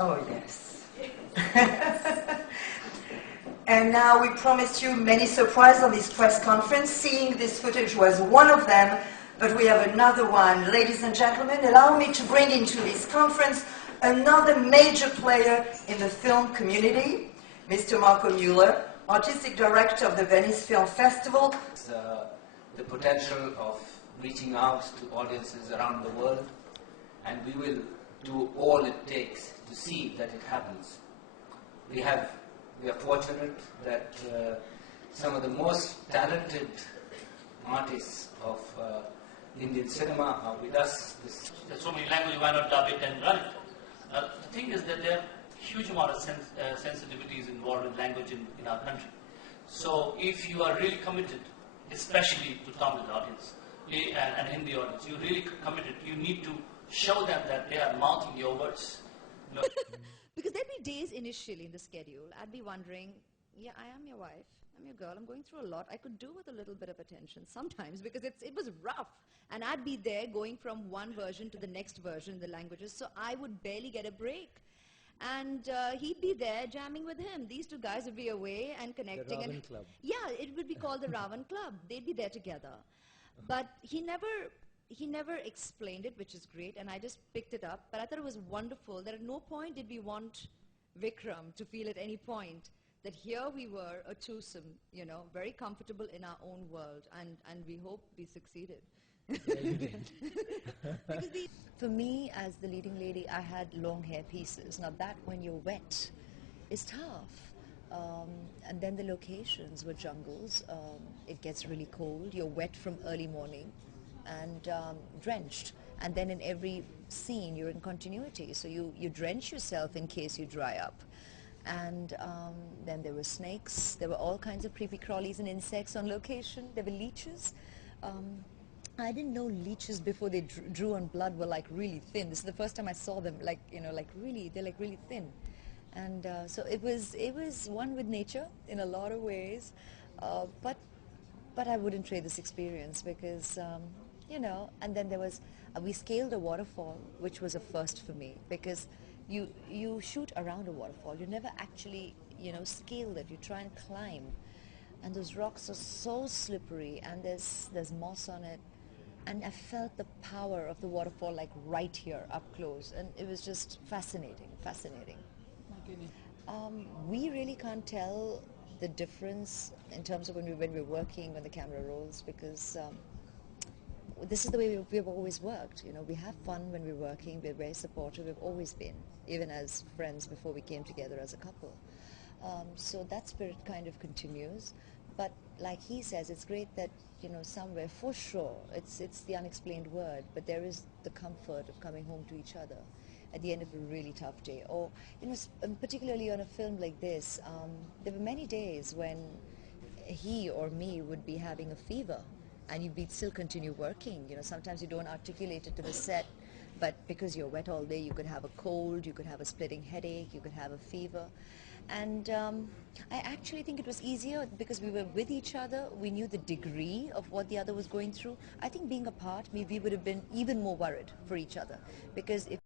Oh, yes. And now we promised you many surprises on this press conference. Seeing this footage was one of them, but we have another one. Ladies and gentlemen, allow me to bring into this conference another major player in the film community, Mr. Marco Mueller, Artistic Director of the Venice Film Festival. The potential of reaching out to audiences around the world, and we will do all it takes to see that it happens. We are fortunate that some of the most talented artists of Indian cinema are with us. There's so many languages, why not dub it and run it? The thing is that there are huge amount of sensitivities involved in language in our country. So if you are really committed, especially to Tamil audience and Hindi audience, you're really committed, you need to show them that they are mouthing your words. No. Because there'd be days initially in the schedule, I'd be wondering, yeah, I am your wife, I'm your girl, I'm going through a lot. I could do with a little bit of attention sometimes because it was rough. And I'd be there going from one version to the next version in the languages, so I would barely get a break. And he'd be there jamming with him. These two guys would be away and connecting. The Raavan Club. Yeah, it would be called the Raavan Club. They'd be there together. But he never explained it, which is great, and I just picked it up. But I thought it was wonderful that at no point did we want Vikram to feel at any point that here we were, a twosome, you know, very comfortable in our own world, and we hope we succeeded. Yeah, you did. For me, as the leading lady, I had long hair pieces. Now that, when you're wet, is tough. And then the locations were jungles. It gets really cold. You're wet from early morning and drenched. And then in every scene, you're in continuity. So you drench yourself in case you dry up. And then there were snakes. There were all kinds of creepy crawlies and insects on location. There were leeches. I didn't know leeches before they drew on blood were like really thin. This is the first time I saw them, like, you know, like really, they're like really thin. And so it was one with nature in a lot of ways, but I wouldn't trade this experience because, you know, and then there was, we scaled a waterfall, which was a first for me because you shoot around a waterfall. You never actually, you know, scale it. You try and climb. And those rocks are so slippery and there's moss on it. And I felt the power of the waterfall like right here, up close. And it was just fascinating, fascinating. We really can't tell the difference in terms of when we're working, when the camera rolls, because this is the way we've always worked. You know, we have fun when we're working, we're very supportive, we've always been, even as friends before we came together as a couple. So that spirit kind of continues. But like he says, it's great that, you know, somewhere, for sure, it's the unexplained word, but there is the comfort of coming home to each other at the end of a really tough day. Or, you know, particularly on a film like this, there were many days when he or me would be having a fever and you'd still continue working. You know, sometimes you don't articulate it to the set, but because you're wet all day, you could have a cold, you could have a splitting headache, you could have a fever. And I actually think it was easier because we were with each other. We knew the degree of what the other was going through. I think being apart, we would have been even more worried for each other. Because if